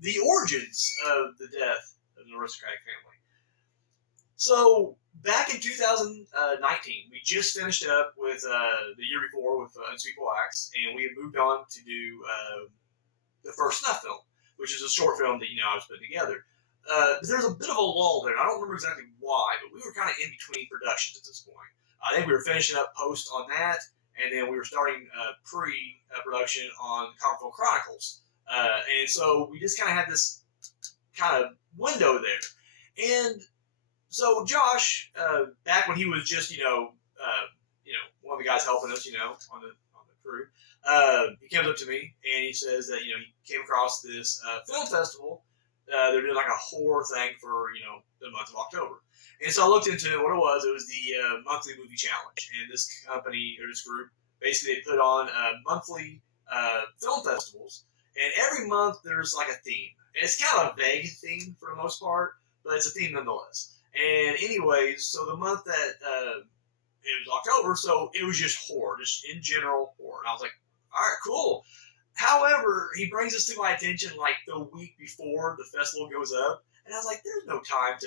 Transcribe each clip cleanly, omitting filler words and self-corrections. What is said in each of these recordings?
the origins of the death of the Aristocratic family. So back in 2019, we just finished up with the year before with Unspeakable Acts, and we had moved on to do the first snuff film, which is a short film that I was putting together. There's a bit of a lull there, and I don't remember exactly why, but we were kind of in between productions at this point. I think we were finishing up post on that, and then we were starting pre-production on Comic Chronicles. And so we just kind of had this kind of window there. And so Josh, back when he was just, one of the guys helping us, on the crew, he comes up to me and he says that, he came across this film festival. They're doing like a horror thing for, the month of October. And so I looked into what it was. It was the monthly movie challenge. And this company, or this group, basically they put on monthly film festivals. And every month there's like a theme. And it's kind of a vague theme for the most part, but it's a theme nonetheless. And anyways, so the month that it was October, so it was just horror, just in general horror. And I was like, all right, cool. However, he brings this to my attention like the week before the festival goes up. And I was like, there's no time to,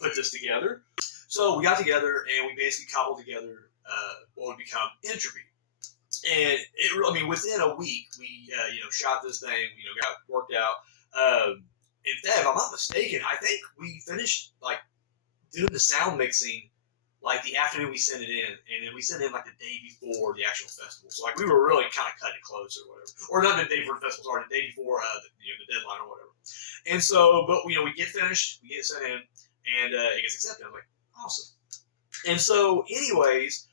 put this together. So we got together and we basically cobbled together what would become Entropy. And within a week, we, shot this thing, got worked out. In fact, if I'm not mistaken, I think we finished, doing the sound mixing, the afternoon we sent it in. And then we sent it in, the day before the actual festival. So, we were really kind of cutting it close or whatever. Or not the day before the festival, sorry, the day before, the deadline or whatever. And so, but, we get finished, we get it sent in, and it gets accepted. I was like, awesome. And so, anyways,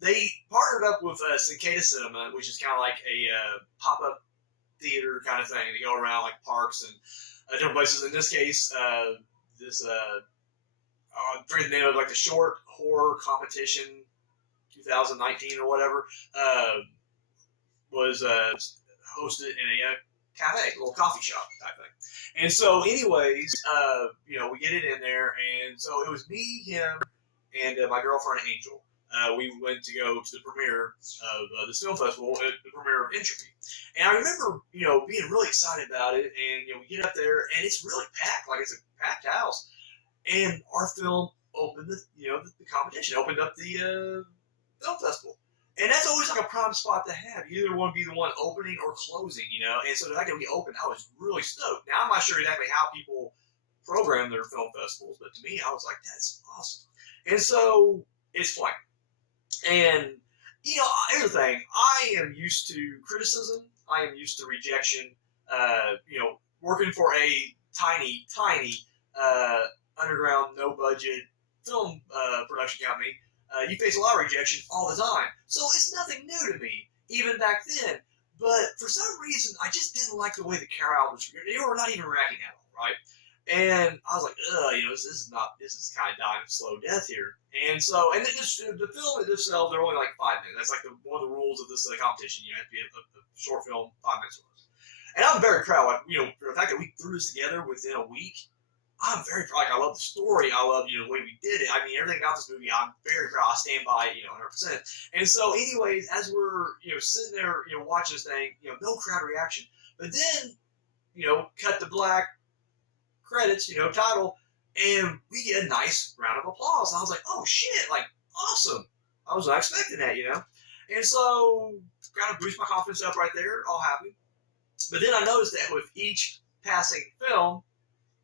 they partnered up with Cicada Cinema, which is kind of like a pop-up theater kind of thing. They go around parks and different places. In this case, I'm forgetting the name of the short horror competition 2019 or whatever, was hosted in a cafe, a little coffee shop type thing. And so anyways, we get it in there, and so it was me, him, and my girlfriend Angel. We went to go to the premiere of this film festival, the premiere of Entropy. And I remember, being really excited about it, and, we get up there, and it's really packed, it's a packed house. And our film opened the competition, opened up the film festival. And that's always a prime spot to have. You either want to be the one opening or closing, And so the fact that we opened, I was really stoked. Now, I'm not sure exactly how people program their film festivals, but to me, I was like, that's awesome. And so it's fun. And, here's the thing. I am used to criticism. I am used to rejection. Working for a tiny underground, no-budget film production company, you face a lot of rejection all the time. So it's nothing new to me, even back then. But for some reason, I just didn't like the way the crowd was. They were not even reacting at all, right? And I was like, this is kind of dying of slow death here. And so, and the film itself, they're only 5 minutes. That's one of the rules of this competition. You have to be a short film, 5 minutes or less. And I'm very proud, for the fact that we threw this together within a week. I'm very proud. I love the story. I love, the way we did it. I mean, everything about this movie, I'm very proud. I stand by it, 100%. And so, anyways, as we're, sitting there, watching this thing, no crowd reaction. But then, cut to black, credits, title, and we get a nice round of applause. And I was like, oh shit, awesome. I was not expecting that, And so, kind of boost my confidence up right there, all happy. But then I noticed that with each passing film,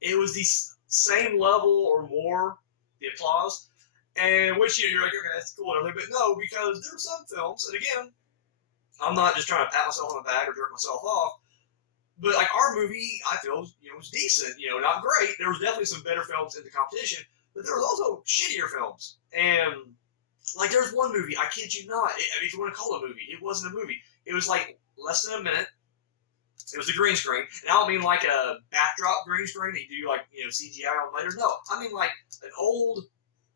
it was the same level or more, the applause, and which you're like, okay, that's cool and everything, but no, because there were some films, and again, I'm not just trying to pat myself on the back or jerk myself off, but our movie, I feel, was decent, not great. There was definitely some better films in the competition, but there was also shittier films, and there was one movie, I kid you not, if you want to call it a movie, it wasn't a movie. It was less than a minute. It was a green screen, and I don't mean a backdrop green screen that you do CGI on later. No, I mean an old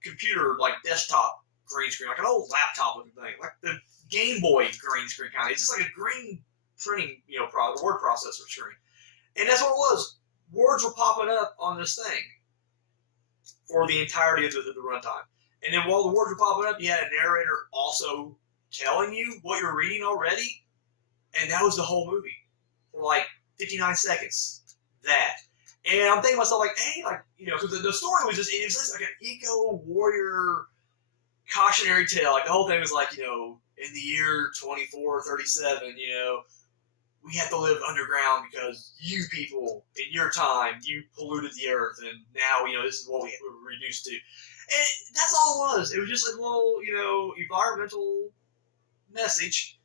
computer, desktop green screen, an old laptop looking thing, the Game Boy green screen kind of. It's just a green printing, word processor screen, and that's what it was. Words were popping up on this thing for the entirety of the runtime, and then while the words were popping up, you had a narrator also telling you what you're reading already, and that was the whole movie. for like 59 seconds. That. And I'm thinking to myself, like, hey, like, you know, because the story was just, it was just like an eco-warrior cautionary tale. Like, the whole thing was like, you know, in the year 2437, you know, we have to live underground because you people, in your time, you polluted the earth, and now, you know, this is what we're reduced to. And that's all it was. It was just a little, you know, environmental message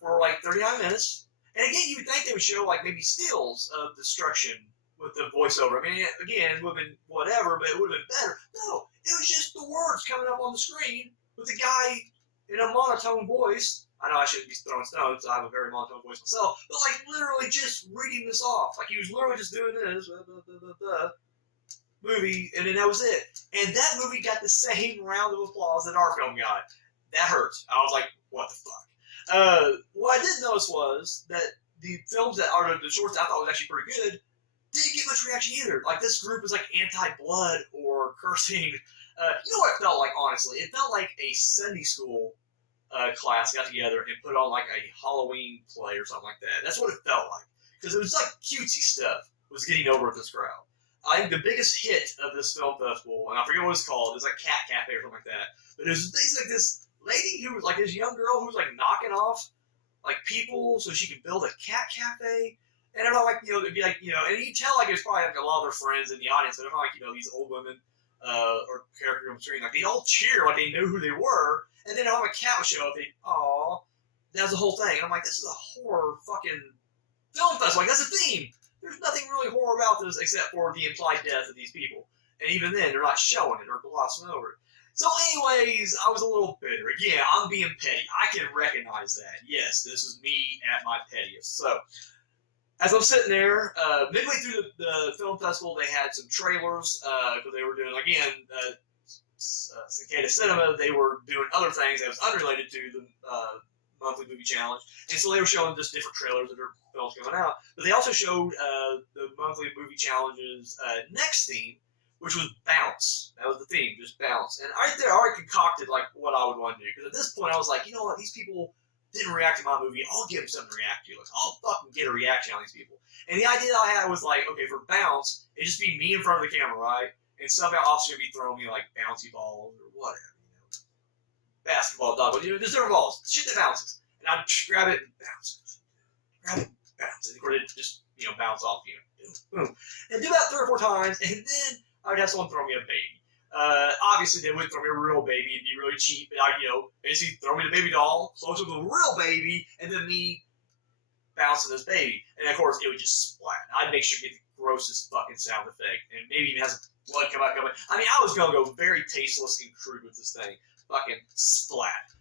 for like 39 minutes. And again, you would think they would show like maybe stills of destruction with the voiceover. I mean, again, it would have been whatever, but it would have been better. No, it was just the words coming up on the screen with the guy in a monotone voice. I know I shouldn't be throwing stones. I have a very monotone voice myself, but like literally just reading this off. Like he was literally just doing this movie, and then that was it. And that movie got the same round of applause that our film got. That hurt. I was like, what the fuck? What I did notice was that the films that are the shorts I thought was actually pretty good didn't get much reaction either. Like this group was like anti-blood or cursing. You know what it felt like, honestly? It felt like a Sunday school class got together and put on like a Halloween play or something like that. That's what it felt like. Because it was like cutesy stuff was getting over with this crowd. I think the biggest hit of this film festival, and I forget what it's called, it was like Cat Cafe or something like that. But it was basically like this lady who was like this young girl who was like knocking off like people so she could build a cat cafe. And they're not like, you know, it'd be like, you know, and you tell like it's probably like a lot of their friends in the audience. They're not like, you know, these old women or characters on the screen. Like they all cheer like they knew who they were. And then a cat would show up. They, aw, that was the whole thing. And I'm like, this is a horror fucking film festival. Like that's the theme. There's nothing really horror about this except for the implied death of these people. And even then, they're not showing it or glossing over it. So anyways, I was a little bitter. Again, I'm being petty. I can recognize that. Yes, this is me at my pettiest. So, as I'm sitting there, midway through the film festival, they had some trailers, because they were doing, again, Cicada Cinema, they were doing other things that was unrelated to the monthly movie challenge. And so they were showing just different trailers of their films coming out. But they also showed the monthly movie challenge's next theme, which was bounce. That was the theme, just bounce. And right there, I already concocted like what I would want to do. Because at this point, I was like, you know what, these people didn't react to my movie. I'll give them something to react to. Like, I'll fucking get a reaction on these people. And the idea I had was like, okay, for bounce, it'd just be me in front of the camera, right? And somehow Officer would be throwing me like bouncy balls or whatever, you know, basketball, dodgeball, you know, just different balls, shit that bounces. And I'd grab it and bounce, grab it, and bounce, and of course it just, you know, bounce off, you know, boom, and do that 3 or 4 times, and then I would have someone throw me a baby. Obviously, they wouldn't throw me a real baby. It'd be really cheap. But I'd, you know, basically throw me the baby doll, close to the real baby, and then me bouncing this baby. And of course, it would just splat. I'd make sure to get the grossest fucking sound effect, and maybe even have some blood come out. I mean, I was gonna go very tasteless and crude with this thing. Fucking splat.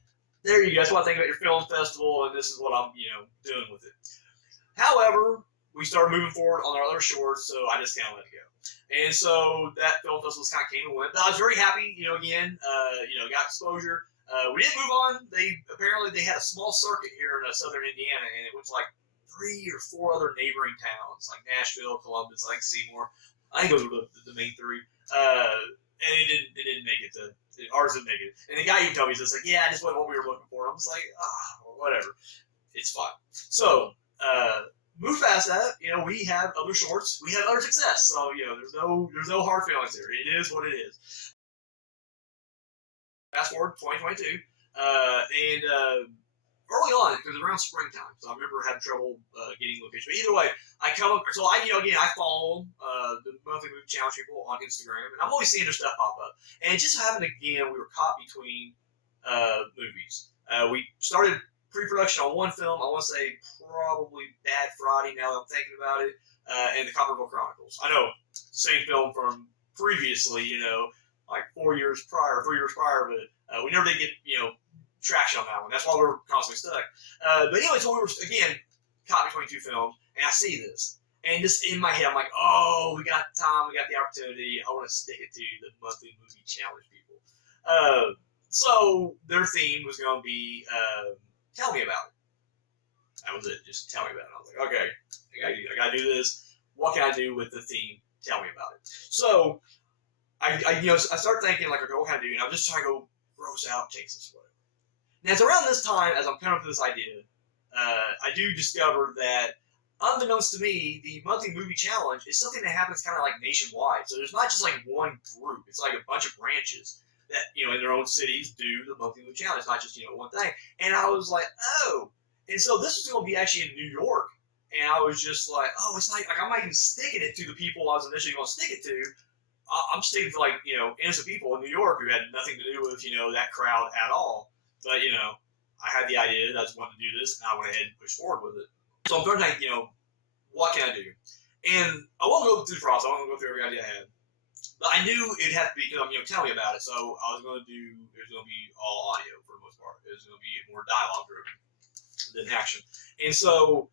There you go. That's what I think about your film festival, and this is what I'm, you know, doing with it. However, we started moving forward on our other shorts, so I just kind of let it go. And so that film festival kind of came and went. But I was very happy, you know, again, you know, got exposure. We didn't move on. Apparently they had a small circuit here in southern Indiana, and it went to like 3 or 4 other neighboring towns, like Nashville, Columbus, like Seymour. I think those were the main 3. And it didn't make it to, ours didn't make it. And the guy even told me, he's just like, yeah, this wasn't what we were looking for. I'm just like, well, whatever. It's fine. So, move past that, you know, we have other shorts, we have other success, so, you know, there's no hard feelings there. It is what it is. Fast forward 2022, and early on, because it was around springtime, so I remember having trouble getting location. But either way, you know, again, I follow the monthly movie challenge people on Instagram, and I'm always seeing their stuff pop up. And it just happened again, we were caught between movies. We started pre-production on one film, I want to say probably Bad Friday, now that I'm thinking about it, and the Copperville Chronicles. I know, same film from previously, you know, like 3 years prior, but we never did get, you know, traction on that one. That's why we're constantly stuck. But anyway, so we were, again, caught between 2 films, and I see this. And just in my head, I'm like, oh, we got time, we got the opportunity, I want to stick it to the monthly movie challenge people. So their theme was going to be, tell me about it. That was it. Just tell me about it. I was like, okay, I gotta do this. What can I do with the theme? Tell me about it. So, I start thinking like, okay, what can I do? And I'm just trying to go gross out, Texas, whatever. Now it's around this time as I'm coming up with this idea, I do discover that unbeknownst to me, the monthly movie challenge is something that happens kind of like nationwide. So there's not just like one group; it's like a bunch of branches that in their own cities do the monthly movie challenge. It's not just one thing. And I was like, oh, and so this was going to be actually in New York, and I was just like, oh, it's like I'm not even sticking it to the people I was initially going to stick it to. I'm sticking to like innocent people in New York who had nothing to do with that crowd at all. But I had the idea that I just wanted to do this, and I went ahead and pushed forward with it. So I'm trying to think, what can I do? And I won't go through the process. I won't go through every idea I had. But I knew it'd have to be, because tell me about it. So I was going to do, it was going to be all audio for the most part. It was going to be more dialogue driven than action. And so,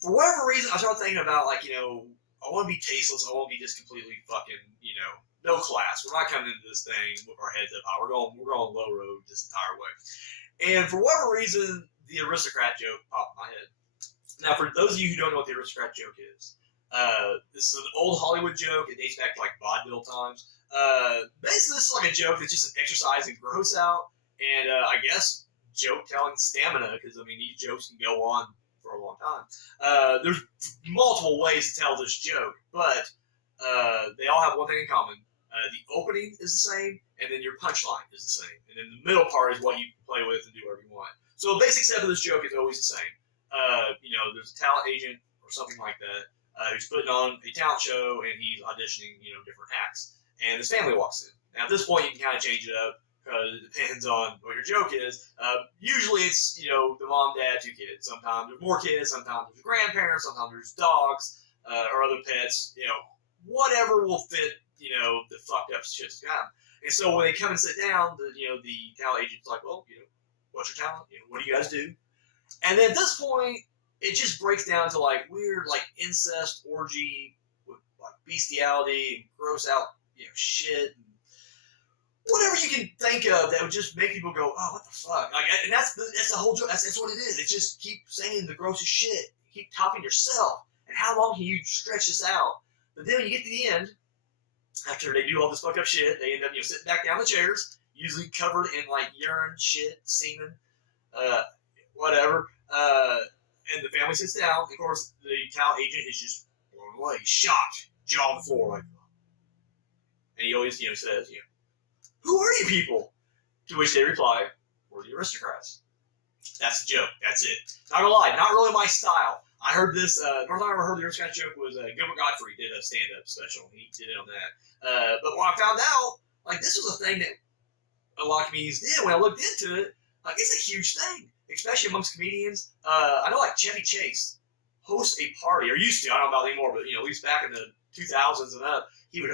for whatever reason, I started thinking about, like, I want to be tasteless. I want to be just completely fucking, no class. We're not coming into this thing with our heads up high. We're going low road this entire way. And for whatever reason, the aristocrat joke popped in my head. Now, for those of you who don't know what the aristocrat joke is, this is an old Hollywood joke. It dates back to like vaudeville times. Basically, this is like a joke that's just an exercise in gross out, and I guess joke telling stamina, because these jokes can go on for a long time. There's multiple ways to tell this joke, but they all have one thing in common. The opening is the same, and then your punchline is the same, and then the middle part is what you play with and do whatever you want. So the basic set of this joke is always the same. There's a talent agent or something like that who's putting on a talent show, and he's auditioning, different acts. And his family walks in. Now, at this point, you can kind of change it up because it depends on what your joke is. Usually, it's the mom, dad, 2 kids. Sometimes there's more kids. Sometimes there's grandparents. Sometimes there's dogs or other pets. Whatever will fit. The fucked up shit's got. And so when they come and sit down, the talent agent's like, well, what's your talent? What do you guys do? And then at this point, it just breaks down to like weird, like incest orgy with like bestiality and gross out, shit, and whatever you can think of that would just make people go, oh, what the fuck? Like, and that's the whole joke. That's what it is. It's just keep saying the grossest shit, keep topping yourself, and how long can you stretch this out? But then when you get to the end, after they do all this fucked up shit, they end up sitting back down in the chairs, usually covered in like urine, shit, semen, whatever. And the family sits down. Of course, the talent agent is just blown away, shocked, jaw on the floor, like. And he always, says, who are you people? To which they reply, we're the aristocrats. That's the joke. That's it. Not gonna lie, not really my style. I heard this. The first time I ever heard the aristocrat joke was Gilbert Gottfried did a stand-up special. He did it on that. But when I found out, like, this was a thing that a lot of comedians did. When I looked into it, like, it's a huge thing, especially amongst comedians. I know, like, Chevy Chase hosts a party, or used to. I don't know about anymore, but at least back in the 2000s and up, he would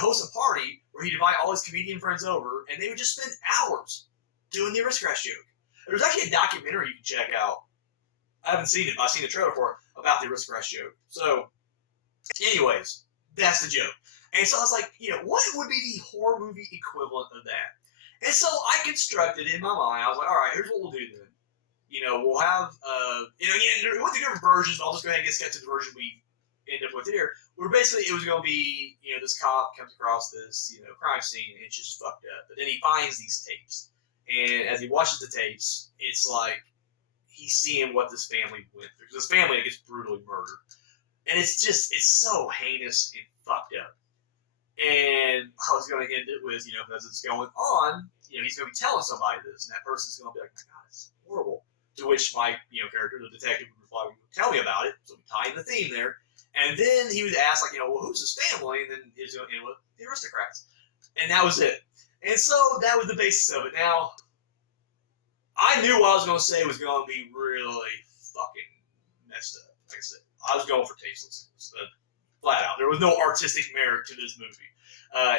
host a party where he'd invite all his comedian friends over, and they would just spend hours doing the aristocrat joke. There's actually a documentary you can check out. I haven't seen it, but I've seen the trailer for it about the aristocrat joke. So, anyways, that's the joke. And so I was like, what would be the horror movie equivalent of that? And so I constructed in my mind, I was like, all right, here's what we'll do then. We'll have, again, we went through different versions, but I'll just go ahead and get to the version we end up with here. Where basically it was going to be, this cop comes across this, crime scene, and it's just fucked up. But then he finds these tapes. And as he watches the tapes, it's like he's seeing what this family went through. This family gets brutally murdered. And it's so heinous and fucked up. And I was going to end it with, as it's going on, he's going to be telling somebody this, and that person's going to be like, my God, it's horrible. To which my, character, the detective, would reply, tell me about it. So we tie in the theme there. And then he would ask, like, well, who's his family? And then he was going to end with the aristocrats. And that was it. And so that was the basis of it. Now, I knew what I was going to say was going to be really fucking messed up. Like I said, I was going for tastelessness. Flat out. There was no artistic merit to this movie.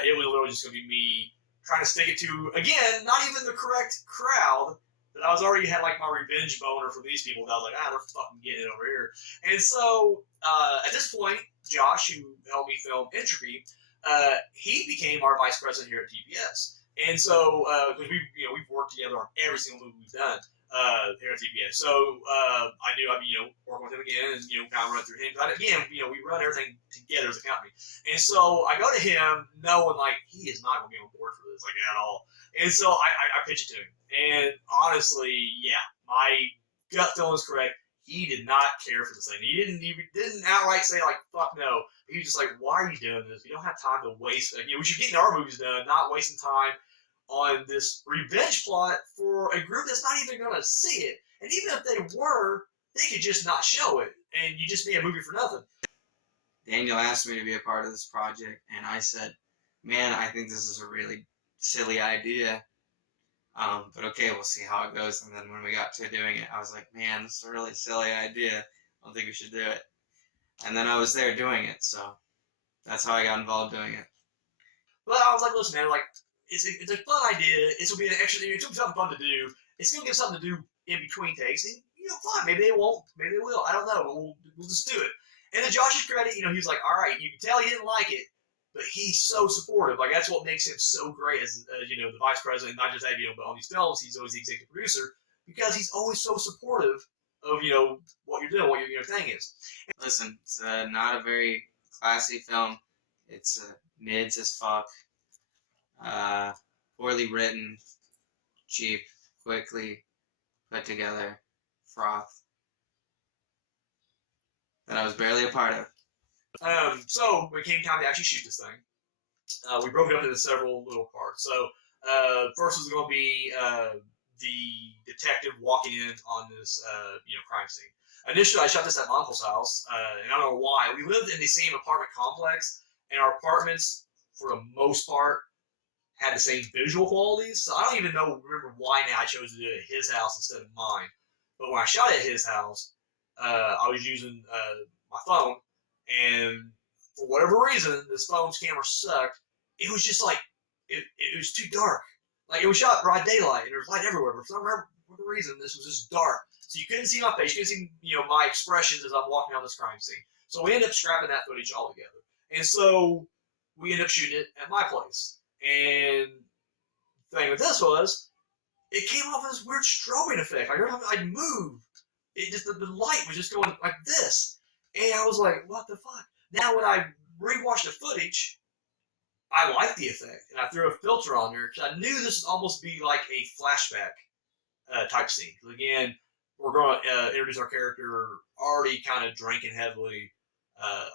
It was literally just going to be me trying to stick it to, again, not even the correct crowd, but I was already had like my revenge boner for these people. That I was like, they're fucking getting it over here. And so, at this point, Josh, who helped me film Entropy, he became our vice president here at TPS. And so, because we've worked together on every single movie we've done here at TPS. So I knew I'd be working with him again and kind of run through him. But again, we run everything together as a company. And so I go to him knowing like he is not going to be on board for this like at all. And so I pitch it to him. And honestly, yeah, my gut feeling is correct. he did not care for this thing. He didn't outright say like fuck no. He was just like, why are you doing this? We don't have time to waste. Like, we should get our movies done, not wasting time on this revenge plot for a group that's not even going to see it. And even if they were, they could just not show it, and you just be a movie for nothing. Daniel asked me to be a part of this project, and I said, man, I think this is a really silly idea. But okay, we'll see how it goes. And then when we got to doing it, I was like, man, this is a really silly idea. I don't think we should do it. And then I was there doing it, so that's how I got involved doing it. But I was like, listen, man, like, it's a fun idea. This will be an extra, it's going to be something fun to do. It's going to give something to do in between takes. And, fine, maybe they won't, maybe they will. I don't know, but we'll just do it. And to Josh's credit, he was like, all right, you can tell he didn't like it, but he's so supportive. Like, that's what makes him so great as, the vice president, not just that, but on these films, he's always the executive producer, because he's always so supportive of, what you're doing, what your thing is. Listen, it's not a very classy film. It's mids as fuck. Poorly written, cheap, quickly put together, froth. That I was barely a part of. So when it came time to actually shoot this thing, we broke it up into several little parts. So first was going to be the detective walking in on this crime scene. Initially, I shot this at my uncle's house, and I don't know why. We lived in the same apartment complex, and our apartments, for the most part, had the same visual qualities. So I don't even remember why now I chose to do it at his house instead of mine. But when I shot at his house, I was using my phone, and for whatever reason, this phone's camera sucked. It was just like, it was too dark. Like, it was shot broad daylight, and there was light everywhere, but for some reason, this was just dark. So you couldn't see my face, you couldn't see, my expressions as I'm walking down this crime scene. So we ended up scrapping that footage all together. And so we ended up shooting it at my place. And the thing with this was, it came off as this weird strobing effect. Like, every time I'd move, it just, the light was just going like this. And I was like, what the fuck? Now, when I rewatched the footage, I liked the effect. And I threw a filter on there, because I knew this would almost be like a flashback type scene. Because again, we're going to introduce our character already kind of drinking heavily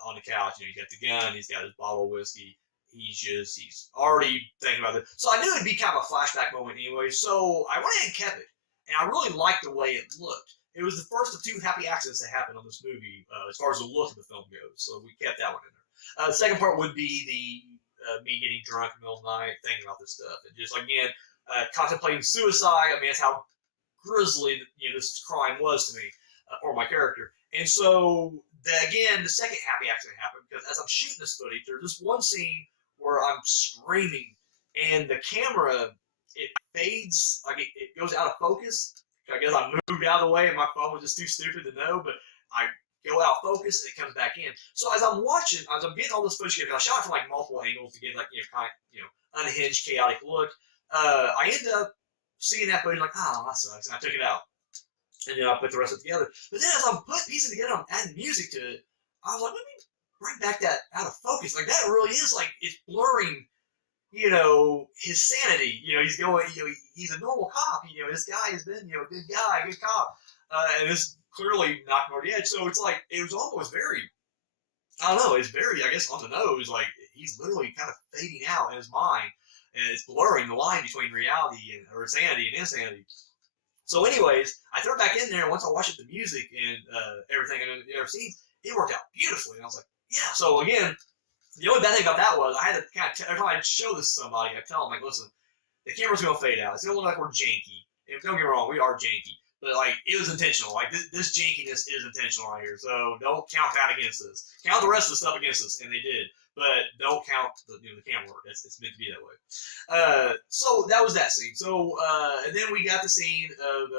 on the couch. He's got the gun, he's got his bottle of whiskey. He's already thinking about it. So I knew it'd be kind of a flashback moment anyway, so I went ahead and kept it. And I really liked the way it looked. It was the first of two happy accidents that happened on this movie, as far as the look of the film goes, so we kept that one in there. The second part would be the me getting drunk in the middle of the night, thinking about this stuff, and just, again, contemplating suicide. I mean, that's how grisly this crime was to me, or my character. And so, again, the second happy accident happened, because as I'm shooting this footage, there's this one scene where I'm screaming, and the camera, it fades, like it goes out of focus. I guess I moved out of the way, and my phone was just too stupid to know, but I go out of focus, and it comes back in. So as I'm watching, as I'm getting all this footage, I shot it from like multiple angles to get like, unhinged, chaotic look. I end up seeing that footage like, oh, that sucks, and I took it out. And then I put the rest of it together. But then as I'm piecing together, I'm adding music to it, I was like, let me bring back that out of focus. Like, that really is like, it's blurring, his sanity. He's going, he's a normal cop. This guy has been, a good guy, good cop. And this clearly knocked him over the edge. So it's like, it was almost very, I don't know, it's very, I guess, on the nose. Like, he's literally kind of fading out in his mind. And it's blurring the line between reality or sanity and insanity. So anyways, I threw it back in there, and once I watched the music and everything and the other scenes, it worked out beautifully. And I was like, yeah. So again, the only bad thing about that was I had to kind of every time I show this to somebody, I tell them, like, listen, the camera's going to fade out. It's going to look like we're janky. And don't get me wrong, we are janky. But, like, it was intentional. Like, this jankiness is intentional right here. So don't count that against us. Count the rest of the stuff against us, and they did. But don't count the camera work. It's meant to be that way. So that was that scene. So and then we got the scene of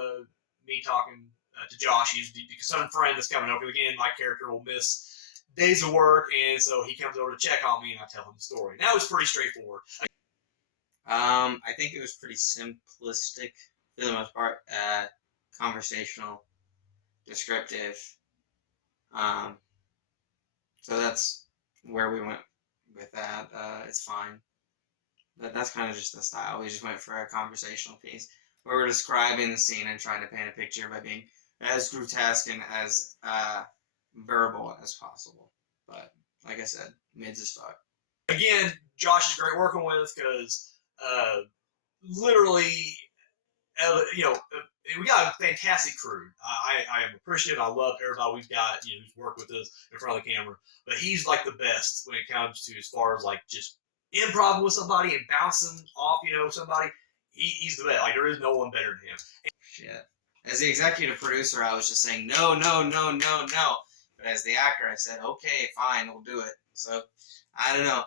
me talking to Josh. He's the son friend that's coming over. Again, my character will miss days of work, and so he comes over to check on me, and I tell him the story. Now it's pretty straightforward. I think it was pretty simplistic for the most part. Conversational, descriptive. So that's where we went with that. It's fine. But that's kind of just the style. We just went for a conversational piece where we're describing the scene and trying to paint a picture by being as grotesque and as verbal as possible. But like I said, mids as fuck. Again, Josh is great working with because literally, we got a fantastic crew. I am appreciative. I love everybody we've got, who's worked with us in front of the camera. But he's like the best when it comes to as far as like just improv with somebody and bouncing off, somebody. He's the best. Like there is no one better than him. Shit. As the executive producer, I was just saying no, no, no, no, no. But as the actor, I said, okay, fine, we'll do it. So I don't know.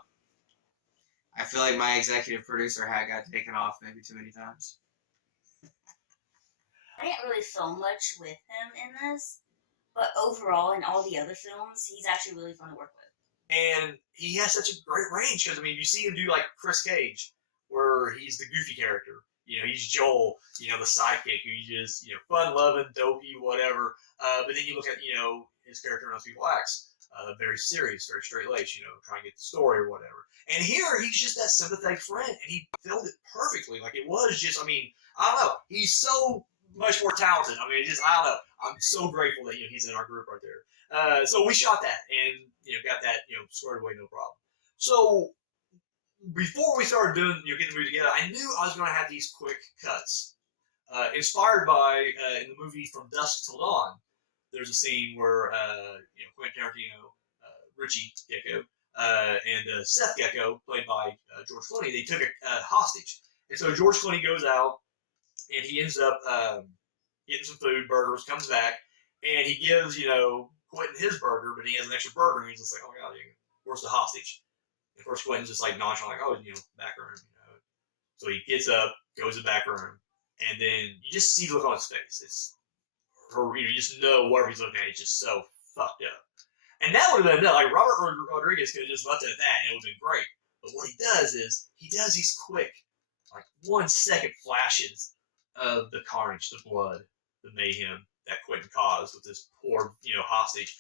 I feel like my executive producer hat got taken off maybe too many times. I didn't really film much with him in this, but overall, in all the other films, he's actually really fun to work with. And he has such a great range because, you see him do like Chris Cage, where he's the goofy character. He's Joel, the sidekick who just, fun-loving, dopey, whatever. But then you look at, his character in Unspeakable Acts, very serious, very straight-laced, trying to get the story or whatever. And here, he's just that sympathetic friend, and he filled it perfectly. Like, it was just, I don't know. He's so much more talented. I don't know. I'm so grateful that, he's in our group right there. So we shot that and, got that, squared away, no problem. So before we started doing, getting the movie together, I knew I was going to have these quick cuts. Inspired by, in the movie From Dusk Till Dawn, there's a scene where, Quentin Tarantino, Richie Gecko, and Seth Gecko, played by George Clooney, they took a hostage. And so George Clooney goes out, and he ends up getting some food, burgers, comes back, and he gives, Quentin his burger, but he has an extra burger, and he's just like, oh my god, where's the hostage? And of course, Quentin's just like nonchalant, like, oh, back room, So he gets up, goes to the back room, and then you just see the look on his face. It's, you just know whatever he's looking at, he's just so fucked up. And that would have been enough. Like, Robert Rodriguez could have just left it at that, and it would have been great. But what he does is, he does these quick, like 1 second flashes of the carnage, the blood, the mayhem that Quentin caused with this poor, hostage.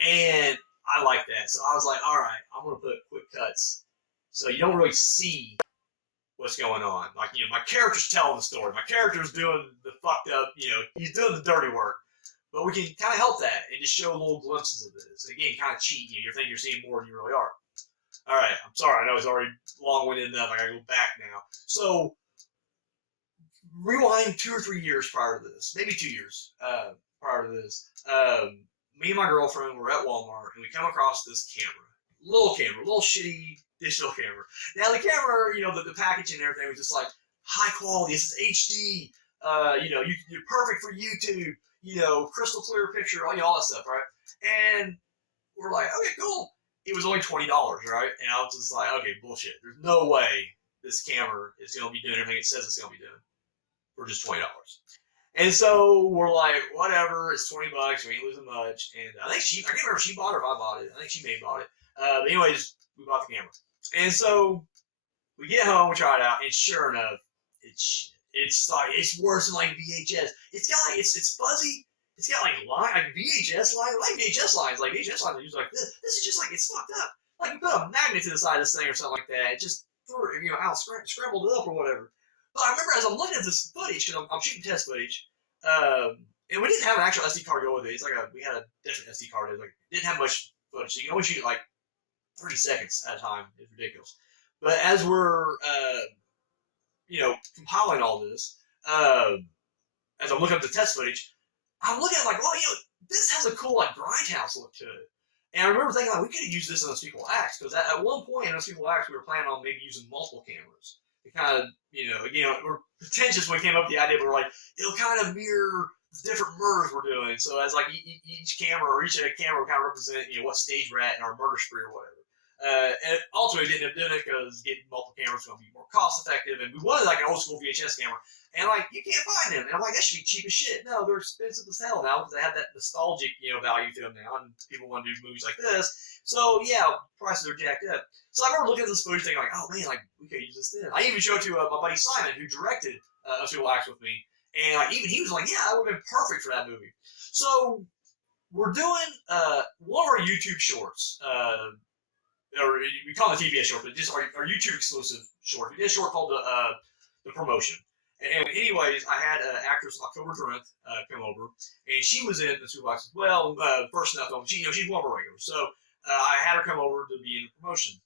And I like that. So I was like, all right, I'm going to put quick cuts. So you don't really see what's going on. Like, my character's telling the story. My character's doing the fucked up, he's doing the dirty work. But we can kind of help that and just show little glimpses of this. Again, kind of cheat. You're thinking you're seeing more than you really are. All right, I'm sorry. I know it's already long-winded enough. I got to go back now. So rewind 2 or 3 years prior to this, maybe 2 years prior to this, me and my girlfriend were at Walmart, and we come across this camera, little shitty digital camera. Now the camera, the packaging and everything was just like high quality. This is HD. You're perfect for YouTube. Crystal clear picture, all that stuff, right? And we're like, okay, cool. It was only $20, right? And I was just like, okay, bullshit. There's no way this camera is going to be doing everything it says it's going to be doing for just $20. And so we're like, whatever, it's $20, we ain't losing much. And I can't remember if she bought it or if I bought it. I think she may have bought it. But anyways, we bought the camera. And so we get home, we try it out, and sure enough, it's worse than like VHS. It's got like, it's fuzzy. It's got like VHS lines, like VHS lines are usually like this. This is just like, it's fucked up. Like you put a magnet to the side of this thing or something like that. It just threw it, out, scrambled it up or whatever. But I remember as I'm looking at this footage, because I'm shooting test footage, and we didn't have an actual SD card go with it. It's like we had a different SD card. It didn't have much footage, so you can only shoot it like 30 seconds at a time. It's ridiculous. But as we're, compiling all this, as I'm looking at the test footage, I'm looking at it like, well, this has a cool like grindhouse look to it. And I remember thinking like we could have used this in Unspeakable Acts, because at one point in Unspeakable Acts we were planning on maybe using multiple cameras. It kind of, again, we're pretentious when we came up with the idea, but we're like, it'll kind of mirror the different murders we're doing. So as like each camera or each camera will kind of represent, what stage we're at in our murder spree or whatever. And ultimately we didn't end up doing it because getting multiple cameras is going to be more cost effective. And we wanted like an old school VHS camera. And like, you can't find them. And I'm like, that should be cheap as shit. No, they're expensive as hell now because they have that nostalgic, value to them now. And people want to do movies like this. So yeah, prices are jacked up. So I remember looking at this footage thinking like, oh man, like we could use this then. I even showed it to my buddy Simon, who directed Unspeakable Acts with me. And like even he was like, yeah, that would have been perfect for that movie. So we're doing one of our YouTube shorts. Or we call it TPS short, but just our YouTube exclusive short. We did a short called the Promotion. And anyways, I had actress October Drenth come over, and she was in the toolbox as well. First enough film, she's one of our regulars, so I had her come over to be in the promotion.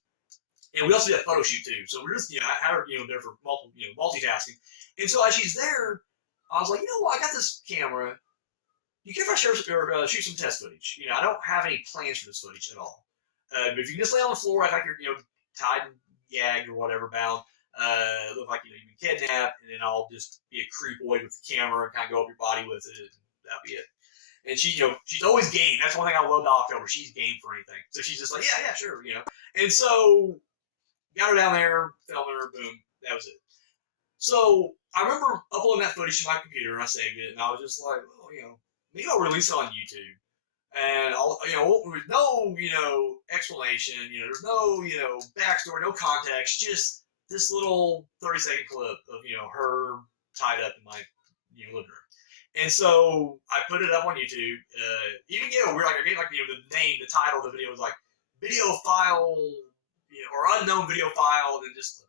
And we also did a photo shoot too. So we're just, I had her, there for multiple, multitasking. And so as she's there, I was like, you know what, I got this camera. You care if I shoot some test footage? I don't have any plans for this footage at all. But if you can just lay on the floor, act like you're, tied and gagged or whatever, bound, look like, you've been kidnapped, and then I'll just be a creepoid with the camera and kind of go up your body with it, and that'll be it. And she, she's always game. That's one thing I love about October. She's game for anything. So she's just like, yeah, sure, And so got her down there, filming her, boom, that was it. So I remember uploading that footage to my computer, and I saved it, and I was just like, well, maybe I'll release it on YouTube. And I'll, with no, explanation, there's no, backstory, no context, just this little 30-second clip of, her tied up in my, living room. And so I put it up on YouTube. Even weird, like I gave the name, the title of the video was like video file, or unknown video file, and just a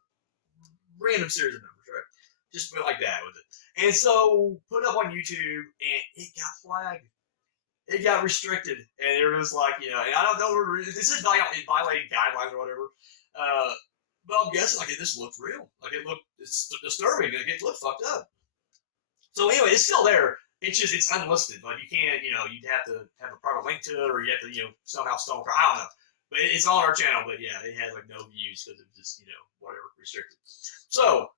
random series of numbers, right? Just put it like that with it. And so put it up on YouTube, and it got flagged. It got restricted, and it was like, and I don't know, this is violating guidelines or whatever. But I'm guessing it just looked real. It's disturbing. It looked fucked up. So anyway, it's still there. It's just, it's unlisted. You can't, you'd have to have a private link to it, or you have to, somehow stalk her. I don't know. But it's on our channel, but yeah, it had no views because it was just, whatever, restricted. So,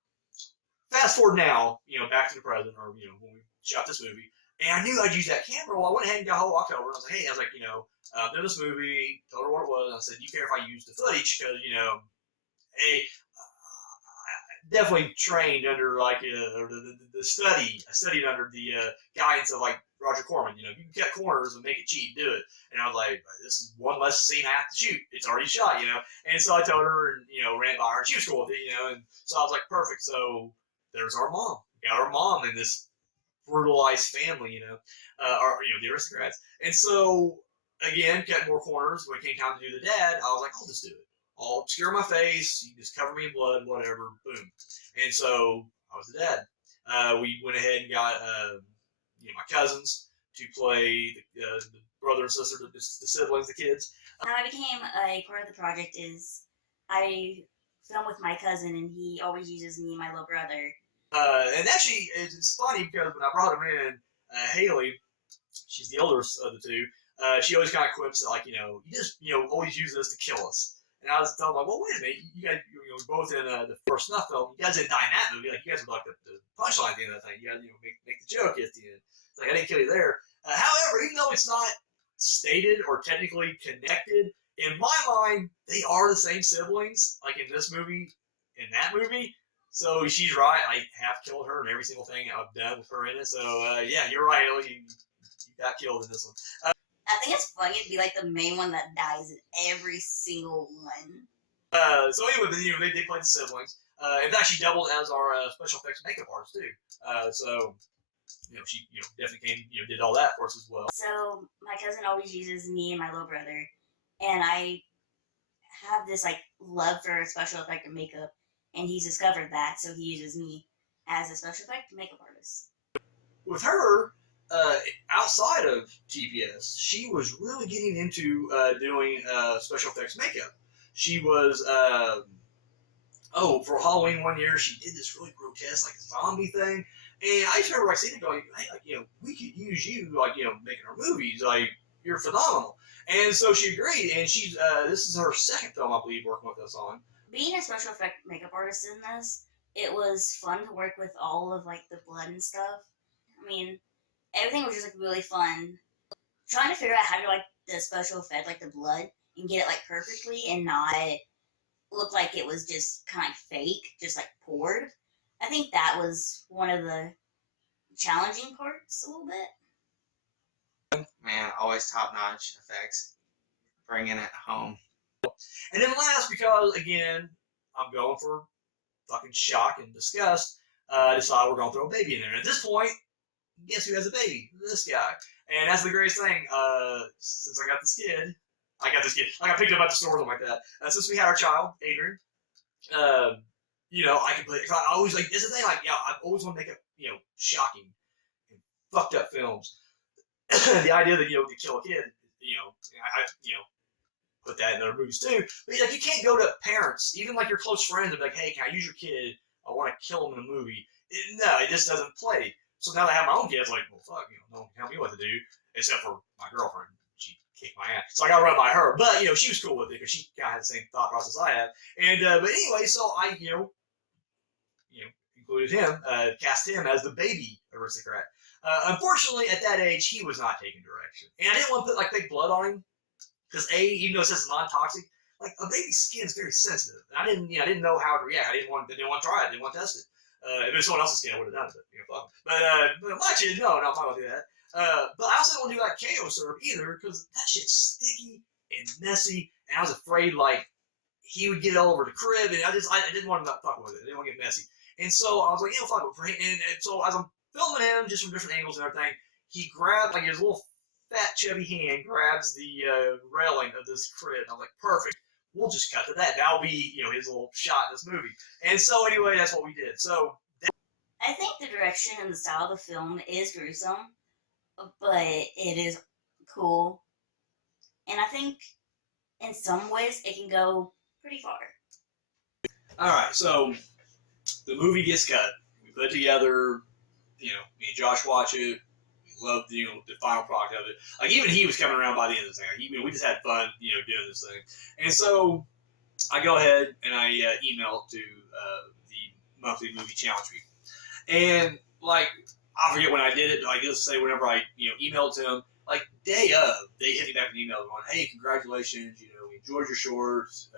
fast forward now, back to the present, or, when we shot this movie. And I knew I'd use that camera. Well, I went ahead and got a hold of October. And I was like, hey, I'm doing this movie. Told her what it was. And I said, do you care if I use the footage? Because, hey, definitely trained under the study. I studied under the guidance of Roger Corman. You can cut corners and make it cheap, do it. And I was like, this is one less scene I have to shoot. It's already shot, And so I told her, and ran by her, and she was cool with it, And so I was like, perfect. So there's our mom. We got our mom in this brutalized family, the aristocrats. And so again, cutting more corners. When it came time to do the dad, I was like, I'll just do it. I'll obscure my face. You just cover me in blood, whatever. Boom. And so I was the dad. We went ahead and got my cousins to play the brother and sister, the siblings, the kids. How I became a part of the project is I film with my cousin, and he always uses me and my little brother. And actually, it's funny because when I brought him in, Haley, she's the oldest of the two. She always kind of quips that, you just, always use this to kill us. And I was telling her, well, wait a minute, you guys, both in the first snuff film, you guys didn't die in that movie. You guys were the punchline at the end of that thing. You guys, make the joke at the end. It's I didn't kill you there. However, even though it's not stated or technically connected, in my mind, they are the same siblings. In this movie, in that movie. So she's right. I have killed her in every single thing I've done with her in it. So yeah, you're right. You got killed in this one. I think it's funny to be the main one that dies in every single one. So anyway, they played the siblings. In fact, she doubled as our special effects makeup artist too. So she definitely came did all that for us as well. So my cousin always uses me and my little brother, and I have this love for special effect and makeup. And he's discovered that, so he uses me as a special effect makeup artist. With her, outside of TPS, she was really getting into doing special effects makeup. She was, for Halloween one year, she did this really grotesque, zombie thing. And I just remember seeing it going, hey, we could use you, making our movies. You're phenomenal. And so she agreed, and she's, this is her second film, I believe, working with us on. Being a special effect makeup artist in this, it was fun to work with all of the blood and stuff. I mean, everything was just really fun. Trying to figure out how to the special effect, the blood, and get it perfectly and not look like it was just kind of fake, just poured. I think that was one of the challenging parts a little bit. Man, always top-notch effects. Bringing it home. And then last, because again, I'm going for fucking shock and disgust, I decided we're going to throw a baby in there. And at this point, guess who has a baby? This guy. And that's the greatest thing. Since I got this kid, I picked him up at the store or something like that. Since we had our child, Adrian, I can play it. I always like, this is the thing, like, I always want to make it, shocking and fucked up films. The idea that, to kill a kid, put that in other movies too. But like, you can't go to parents, even like your close friends, and be like, hey, can I use your kid? I want to kill him in a movie. No, it just doesn't play. So now that I have my own kids, like, well, fuck, no one can tell me what to do, except for my girlfriend. She kicked my ass. So I got run by her. But, she was cool with it because she kind of had the same thought process I had. And, but anyway, so I, included him, cast him as the baby aristocrat. Unfortunately, at that age, he was not taking direction. And I didn't want to put, like, fake blood on him. Because even though it says non-toxic, like, a baby's skin is very sensitive. And I didn't know how to react. I didn't want to try it. I didn't want to test it. If it was someone else's skin, I would have done it. Fuck. But my kid, no, I'm not going to do that. But I also didn't want to do like KO syrup either, because that shit's sticky and messy, and I was afraid like he would get it all over the crib, and I didn't want to fuck with it. I didn't want to get messy, and so I was like, fuck it. And so as I'm filming him, just from different angles and everything, he grabbed like his little fat chubby hand grabs the railing of this crib. And I was like, perfect. We'll just cut to that. That'll be his little shot in this movie. And so anyway, that's what we did. So I think the direction and the style of the film is gruesome, but it is cool. And I think in some ways it can go pretty far. Alright, so the movie gets cut. We put it together, me and Josh watch it. We loved the final product of it. Like, even he was coming around by the end of this thing. We just had fun, doing this thing. And so I go ahead and I email it to the monthly movie challenge week. And like, I forget when I did it, but like, let's say whenever I emailed to them, like day of, they hit me back an email going, hey, congratulations, we enjoyed your shorts,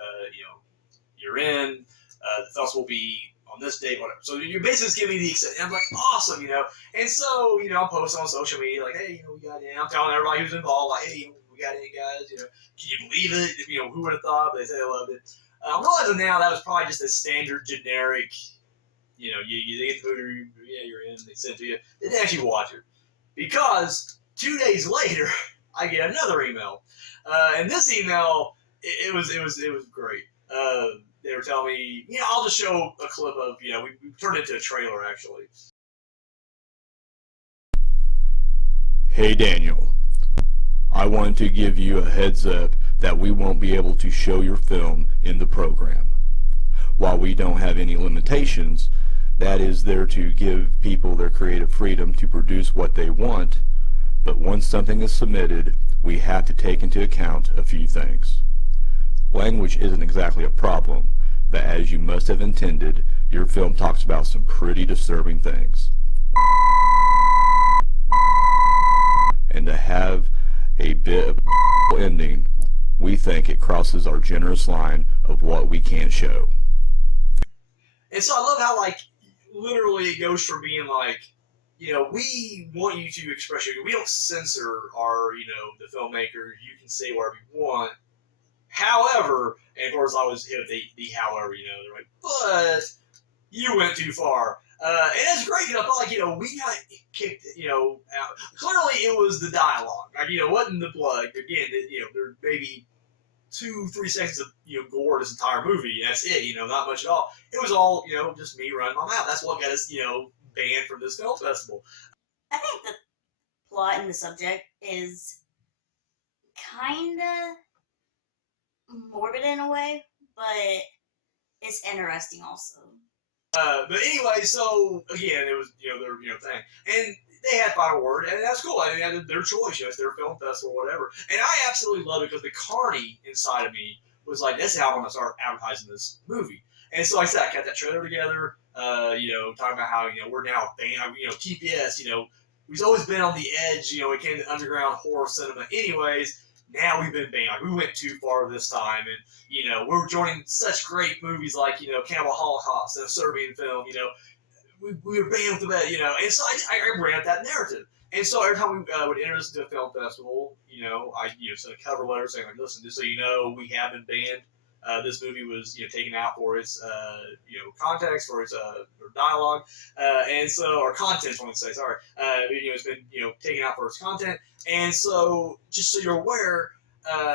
you're in, the festival will be on this date, whatever. So you're basically just giving me the extent. And I'm like, awesome, And so, I'm posting on social media, like, hey, we got in. I'm telling everybody who's involved, like, hey, we got in, guys. Can you believe it? Who would have thought? But they say they loved it. I'm realizing now that was probably just a standard, generic, you get the movie, yeah, you're in, they sent it to you. They didn't actually watch it. Because 2 days later, I get another email. And this email, it was great. They were telling me, I'll just show a clip of, we turned it into a trailer, actually. Hey, Daniel. I wanted to give you a heads up that we won't be able to show your film in the program. While we don't have any limitations, that is there to give people their creative freedom to produce what they want, but once something is submitted, we have to take into account a few things. Language isn't exactly a problem, but as you must have intended, your film talks about some pretty disturbing things. And to have a bit of a ending, we think it crosses our generous line of what we can't show. And so I love how, like, literally it goes from being like, we want you to express your, we don't censor our, the filmmakers, you can say whatever you want. However, and of course I was hit with the however, they're like, but you went too far. And it's great, I felt like, we got kicked, out. Clearly it was the dialogue. Like, it wasn't the blood. Again, there maybe 2-3 seconds of, gore this entire movie. That's it, not much at all. It was all, just me running my mouth. That's what got us, banned from this film festival. I think the plot and the subject is kinda morbid in a way, but it's interesting also. But anyway, so again, it was their thing, and they had final word, and that's cool. I mean, their choice, it's their film festival, whatever. And I absolutely love it because the carny inside of me was like, "This is how I want to start advertising this movie." And so like I said, I got that trailer together. Talking about how we're now banned. TPS. We've always been on the edge. It came to underground horror cinema. Anyways, now we've been banned. Like, we went too far this time, and we're joining such great movies like Cannibal Holocaust, a Serbian film. We were banned with the bed. And so I ran up that narrative. And so every time we would enter this film festival, I sent a cover letter saying, like, listen, just so you know, we have been banned. This movie was taken out for its context, for its dialogue, and so, or content, I want to say, sorry. It's been taken out for its content, and so just so you're aware,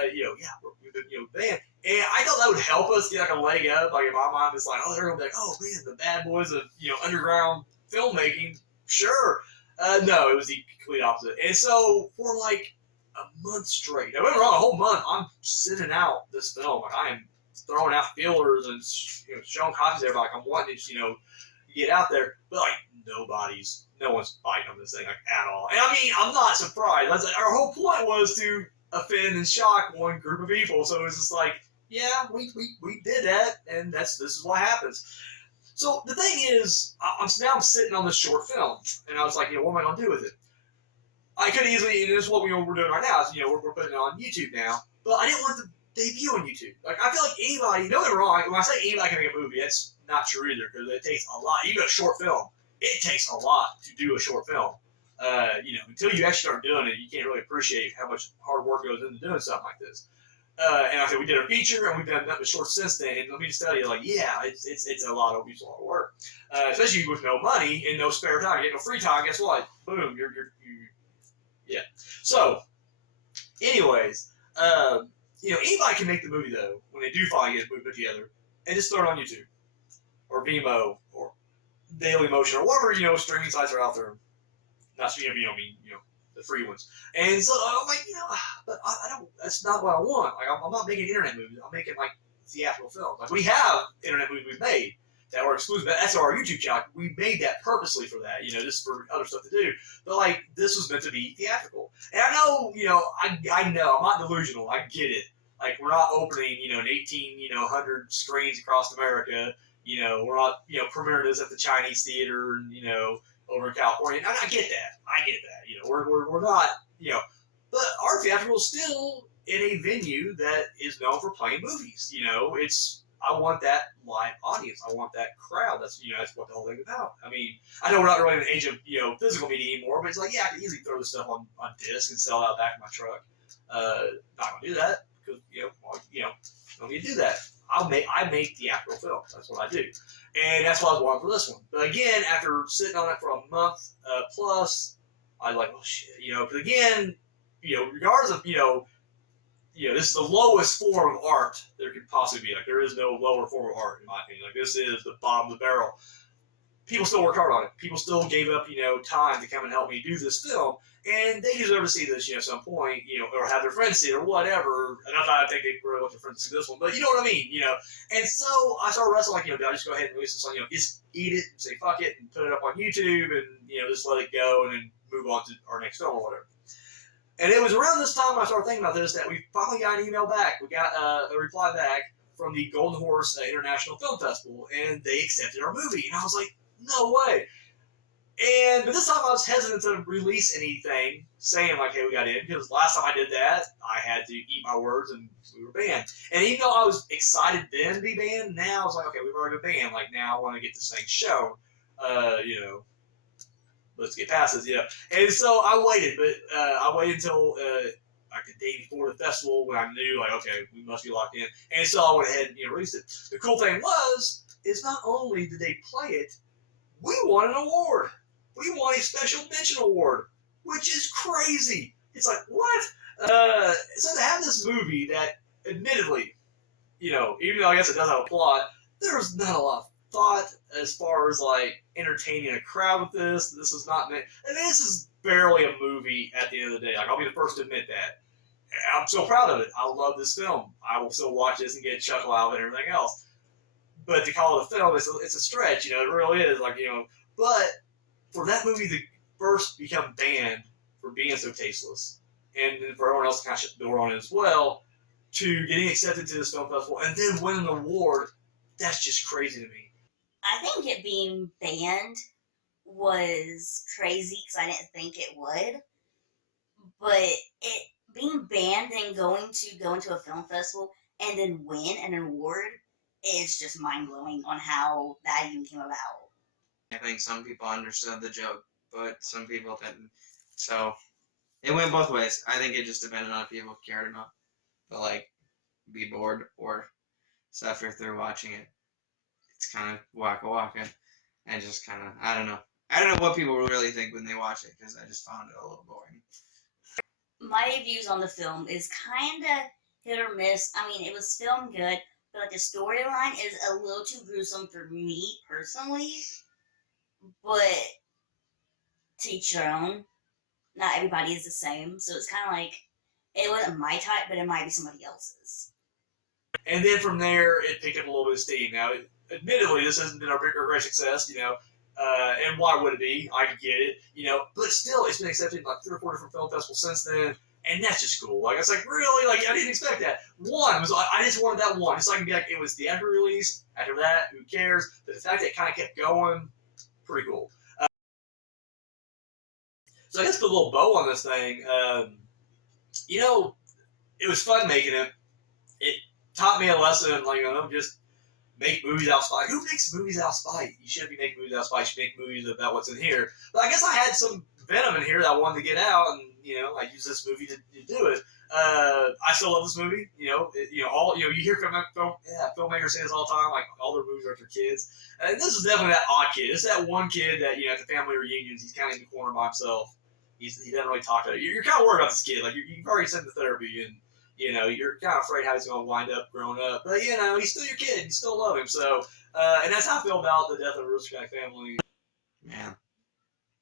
we've been banned. And I thought that would help us get like a leg up. Like in my mind, it's like, oh, they're gonna be like, oh man, the bad boys of underground filmmaking. Sure. No, it was the complete opposite. And so for like a month straight, I went wrong a whole month. I'm sending out this film. Like I am throwing out feelers and showing copies to everybody. Like I'm wanting to get out there, but like no one's biting on this thing like at all. And I mean, I'm not surprised. That's like, our whole point was to offend and shock one group of people. So it's just like, yeah, we did that, and this is what happens. So the thing is, I'm sitting on this short film, and I was like, what am I gonna do with it? I could easily, and this is what we're doing right now. Is, we're putting it on YouTube now, but I didn't want to debut on YouTube. Like I feel like anybody, don't get me wrong. When I say anybody can make a movie, that's not true either, because it takes a lot. Even a short film, it takes a lot to do a short film. Until you actually start doing it, you can't really appreciate how much hard work goes into doing something like this. And I said, we did a feature, and we've done nothing but short since then. And let me just tell you, like, yeah, it's a lot of work, especially with no money and no spare time. You get no free time. Guess what? Boom, you're yeah. So, anyways, anybody can make the movie though when they do finally get the movie put together, and just throw it on YouTube or Vimeo or Dailymotion or whatever streaming sites are out there. Not the free ones. And so I'm like, but I don't. That's not what I want. Like I'm not making internet movies. I'm making like theatrical films. Like we have internet movies we've made that were exclusive. That's our YouTube channel. We made that purposely for that. Just for other stuff to do. But like this was meant to be theatrical. And I know, I know I'm not delusional. I get it. Like we're not opening, an 100 screens across America. We're not, premiering this at the Chinese theater and over in California. I get that. We're not, but our theatrical is still in a venue that is known for playing movies. I want that live audience. I want that crowd. That's what the whole thing is about. I mean, I know we're not really in an age of physical media anymore, but it's like, yeah, I can easily throw this stuff on disc and sell it out back in my truck. Not gonna do that because don't need to do that. I make theatrical films. That's what I do, and that's what I was wanting for this one. But again, after sitting on it for a month plus, I was like, oh shit, because again, regardless of this is the lowest form of art there could possibly be. Like there is no lower form of art in my opinion. Like this is the bottom of the barrel. People still worked hard on it. People still gave up time to come and help me do this film. And they deserve to see this, at some point, or have their friends see it or whatever. And I think they really want their friends to see this one, but you know what I mean, And so I started wrestling, did I just go ahead and release this on, just eat it, say fuck it, and put it up on YouTube, and just let it go, and then move on to our next film or whatever. And it was around this time I started thinking about this that we finally got an email back. We got a reply back from the Golden Horse International Film Festival, and they accepted our movie. And I was like, no way. But this time I was hesitant to release anything saying like, hey, we got in, because last time I did that, I had to eat my words and we were banned. And even though I was excited then to be banned, now I was like, okay, we've already been banned. Like now I want to get this thing shown. Let's get past this, And so I waited, but I waited until like the day before the festival when I knew like, okay, we must be locked in. And so I went ahead and released it. The cool thing is not only did they play it, we won an award. We won a special mention award, which is crazy. It's like, what? So to have this movie that, admittedly, even though I guess it does have a plot, there's not a lot of thought as far as, like, entertaining a crowd with this. This is not meant, and this is barely a movie at the end of the day. Like, I'll be the first to admit that. I'm so proud of it. I love this film. I will still watch this and get a chuckle out of it and everything else. But to call it a film, it's a stretch, it really is. Like, but for that movie to first become banned for being so tasteless, and then for everyone else to kind of shut the door on it as well, to getting accepted to this film festival and then winning an award, that's just crazy to me. I think it being banned was crazy because I didn't think it would. But it being banned and go into a film festival and then win an award is just mind blowing on how that even came about. I think some people understood the joke, but some people didn't. So it went both ways. I think it just depended on if people cared enough to like be bored or suffer through watching it. It's kind of waka waka, and just kind of I don't know what people really think when they watch it, because I just found it a little boring. My views on the film is kind of hit or miss. I mean, it was filmed good, but like the storyline is a little too gruesome for me personally. But to each their own. Not everybody is the same, so it's kind of like it wasn't my type, but it might be somebody else's. And then from there, it picked up a little bit of steam. Now, admittedly, this hasn't been our big or great success, and why would it be? I get it, but still, it's been accepted in like 3 or 4 different film festivals since then, and that's just cool. Like, it's like, really? Like, I didn't expect that. One was, I just wanted that one. It's like, it was theatrically released. After that, who cares? But the fact that it kind of kept going, pretty cool. So I guess put a little bow on this thing. It was fun making it. It taught me a lesson, like, just make movies out of spite. Who makes movies out of spite? You shouldn't be making movies out of spite. You should make movies about what's in here. But I guess I had some venom in here that I wanted to get out, and I used this movie to do it. I still love this movie. You hear filmmakers say this all the time, like all their movies are for kids. And this is definitely that odd kid. It's that one kid that at the family reunions, he's kind of in the corner by himself. He doesn't really talk to you. You're kind of worried about this kid. Like you've already sent him to therapy, and you're kind of afraid how he's going to wind up growing up. But he's still your kid. You still love him. So, and that's how I feel about the death of the Aristocratic family. Man,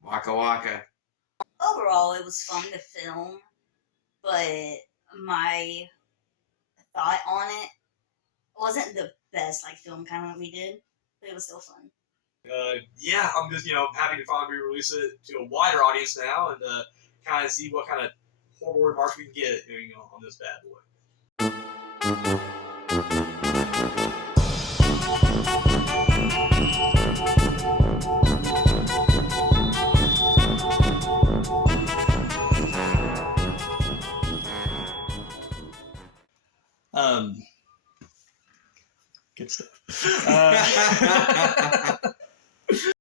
waka waka. Overall, it was fun to film, but my thought on it wasn't the best film kind of what we did, but it was still fun. I'm just happy to finally release it to a wider audience now, and kind of see what kind of horrible remarks we can get on this bad boy. Good stuff.